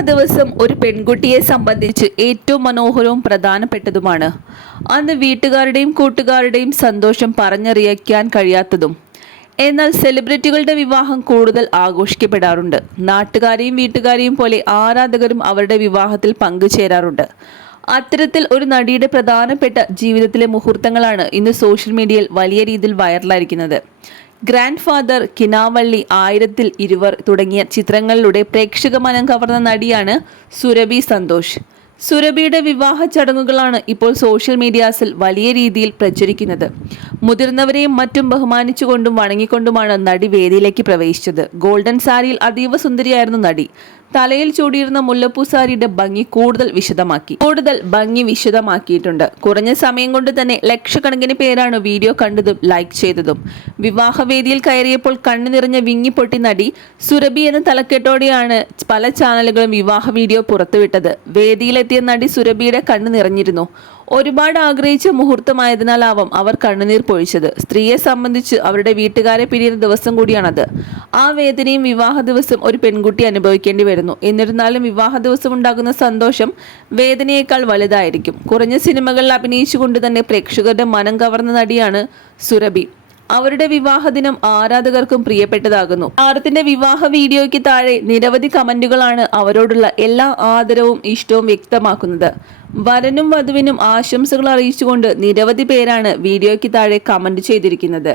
ദിവസം ഒരു പെൺകുട്ടിയെ സംബന്ധിച്ച് ഏറ്റവും മനോഹരവും പ്രധാനപ്പെട്ടതുമാണ്. അന്ന് വീട്ടുകാരുടെയും കൂട്ടുകാരുടെയും സന്തോഷം പറഞ്ഞറിയിക്കാൻ കഴിയാത്തതും. എന്നാൽ സെലിബ്രിറ്റികളുടെ വിവാഹം കൂടുതൽ ആഘോഷിക്കപ്പെടാറുണ്ട്. നാട്ടുകാരെയും വീട്ടുകാരെയും പോലെ ആരാധകരും അവരുടെ വിവാഹത്തിൽ പങ്കുചേരാറുണ്ട്. അത്തരത്തിൽ ഒരു നടിയുടെ പ്രധാനപ്പെട്ട ജീവിതത്തിലെ മുഹൂർത്തങ്ങളാണ് ഇന്ന് സോഷ്യൽ മീഡിയയിൽ വലിയ രീതിയിൽ വൈറലായിരിക്കുന്നത്. ഗ്രാൻഡ് ഫാദർ കിനാവള്ളി ആയിരത്തിൽ ഇരുവർ തുടങ്ങിയ ചിത്രങ്ങളിലൂടെ പ്രേക്ഷക മനം കവർന്ന നടിയാണ് സുരഭി സന്തോഷ്. സുരഭിയുടെ വിവാഹ ചടങ്ങുകളാണ് ഇപ്പോൾ സോഷ്യൽ മീഡിയാസിൽ വലിയ രീതിയിൽ പ്രചരിക്കുന്നത്. മുതിർന്നവരെയും മറ്റും ബഹുമാനിച്ചുകൊണ്ടും വണങ്ങിക്കൊണ്ടുമാണ് നടി വേദിയിലേക്ക് പ്രവേശിച്ചത്. ഗോൾഡൻ സാരിയിൽ അതീവ സുന്ദരിയായിരുന്നു നടി. തലയിൽ ചൂടിയിരുന്ന മുല്ലപ്പൂ സാരിയുടെ ഭംഗി കൂടുതൽ വിശദമാക്കി. കൂടുതൽ ഭംഗി വിശദമാക്കിയിട്ടുണ്ട്. കുറഞ്ഞ സമയം കൊണ്ട് തന്നെ ലക്ഷക്കണക്കിന് പേരാണ് വീഡിയോ കണ്ടതും ലൈക്ക് ചെയ്തതും. വിവാഹവേദിയിൽ കയറിയപ്പോൾ കണ്ണു നിറഞ്ഞ വിങ്ങിപ്പൊട്ടി നടി സുരഭി എന്ന തലക്കെട്ടോടെയാണ് പല ചാനലുകളും വിവാഹ വീഡിയോ പുറത്തുവിട്ടത്. വേദിയിലെത്തിയ നടി സുരഭിയുടെ കണ്ണു നിറഞ്ഞിരുന്നു. ഒരുപാട് ആഗ്രഹിച്ച മുഹൂർത്തമായതിനാലാവാം അവർ കണ്ണുനീർ പൊഴിച്ചത്. സ്ത്രീയെ സംബന്ധിച്ച് അവരുടെ വീട്ടുകാരെ പിരിയുന്ന ദിവസം കൂടിയാണത്. ആ വേദനയും വിവാഹ ദിവസം ഒരു പെൺകുട്ടി അനുഭവിക്കേണ്ടി വരുന്നു. എന്നിരുന്നാലും വിവാഹ ദിവസം ഉണ്ടാകുന്ന സന്തോഷം വേദനയേക്കാൾ വലുതായിരിക്കും. കുറഞ്ഞ സിനിമകളിൽ അഭിനയിച്ചുകൊണ്ട് തന്നെ പ്രേക്ഷകരുടെ മനം കവർന്ന നടിയാണ് സുരഭി. അവരുടെ വിവാഹദിനം ആരാധകർക്കും പ്രിയപ്പെട്ടതാകുന്നു. താരത്തിന്റെ വിവാഹ വീഡിയോയ്ക്ക് താഴെ നിരവധി കമന്റുകളാണ് അവരോടുള്ള എല്ലാ ആദരവും ഇഷ്ടവും വ്യക്തമാക്കുന്നത്. വരനും വധുവിനും ആശംസകൾ അറിയിച്ചുകൊണ്ട് നിരവധി പേരാണ് വീഡിയോയ്ക്ക് താഴെ കമന്റ് ചെയ്തിരിക്കുന്നത്.